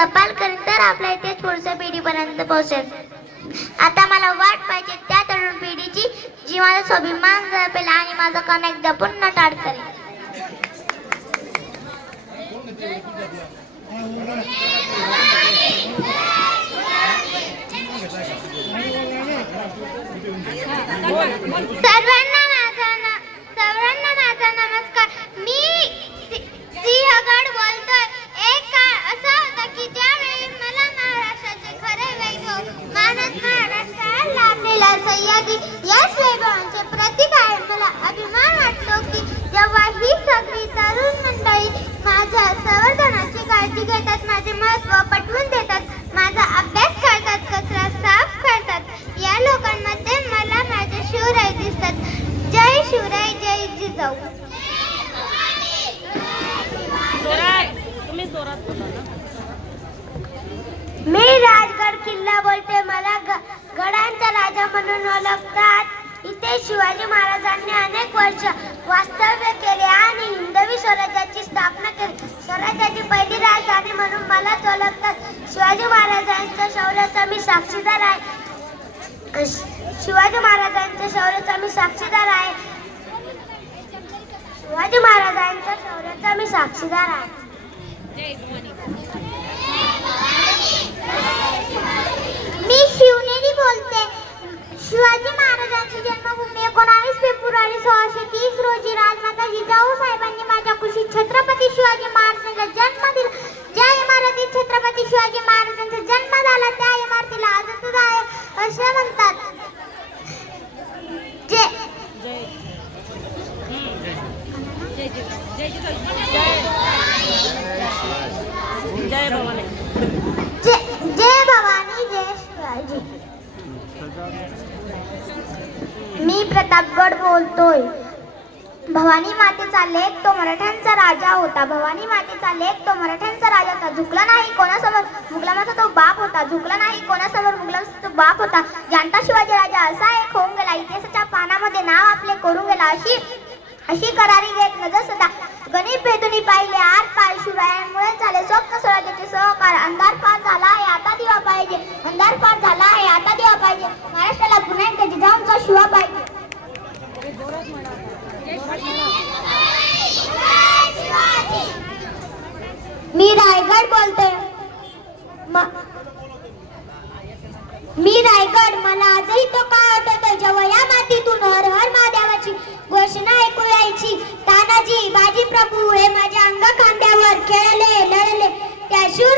जपाल करेन तर आपल्या इथेच पुढच्या पिढीपर्यंत पोहोचेल. आता मला वाट पाहिजे त्या तरुण पिढीची जी माझा स्वाभिमान जपेल आणि माझा कण एकदा पुन्हा टाळ करेल. सर्वांना माझा नमस्कार. मी सिंहगड बोलतोय. एक काळ असा होता की ज्यावेळी मला महाराष्ट्राचे खरे वैभव मानत महाराष्ट्राला लाभलेला सह्याद्री याच वैभवांचे प्रतीक आहे. मला अभिमान वाटतो की जेव्हा ही सगळी तरुण मंडळी माझ्या संवर्धनाची काळजी घेतात, माझे महत्त्व पटवून देतात, माझा अभ्यास करतात, कचरा साफ करतात, या लोकांमध्ये मला माझे शिवराय दिसतात. जय शिवराय, जय जिजाऊ. मी राजगड किल्ला बोलते. मला गडांचा राजा म्हणून ओळखतात. इथे शिवाजी महाराजांनी अनेक वर्ष वास्तव्य केले आणि हिंदवी स्वराज्याची स्थापना केली. स्वराज्याची पहिली राजधानी म्हणून मलाच ओळखतात. शिवाजी महाराजांच्या शौर्याचा मी साक्षीदार आहे. शिवाजी महाराजांच्या शौर्याचा मी साक्षीदार आहे. शिवाजी महाराजांच्या शौर्याचा मी साक्षीदार आहे. मी शिवनेरी बोलते. शिवाजी महाराजांची जन्मभूमी 19 फेब्रुवारी 1630 रोजी राजमाता जिजाऊ साहेबांनी माझ्या कुशीत छत्रपती शिवाजी महाराजांचा जन्म दिला. ज्या इमारतीत छत्रपती शिवाजी महाराजांचा जन्म झाला त्या इमारतीला आजच आहे असे म्हणतात. जय भवानी, जय शिवाजी. मी प्रतापगड बोलतोय. भवानी मातेचा लेक तो मराठ्यांचा राजा होता. भवानी मातेचा लेक तो मराठ्यांचा राजा होता. झुकला नाही कोणासमोर मुघलांचा तो बाप होता. झुकला नाही कोणासमोर मुघलांचा तो बाप होता. जाणता शिवाजी राजा असा एक होऊन गेला. इतिहासाच्या पानामध्ये नाव आपले करून गेला. अशी करारी घेत नजर सदा गणित भेदून पाहिले आर पार. शिवरायांमुळे झाले स्वप्न स्वराज्याचे सहकार. अंधार पार झाला आहे आता दिवा पाहिजे. अंधार पार झाला आहे आता दिवा पाहिजे. महाराष्ट्राला पुन्हा एकदा जिजाऊंचा शिवा पाहिजे. मी रायगड बोलते. मी रायगड. मला आजही तो काळ आठवतो जेव्हा या मातीतून हर हर महादेवाची घोषणा ऐकू यायची. तानाजी बाजी प्रभू हे माझ्या अंग खांद्यावर खेळले लढले. त्या शूर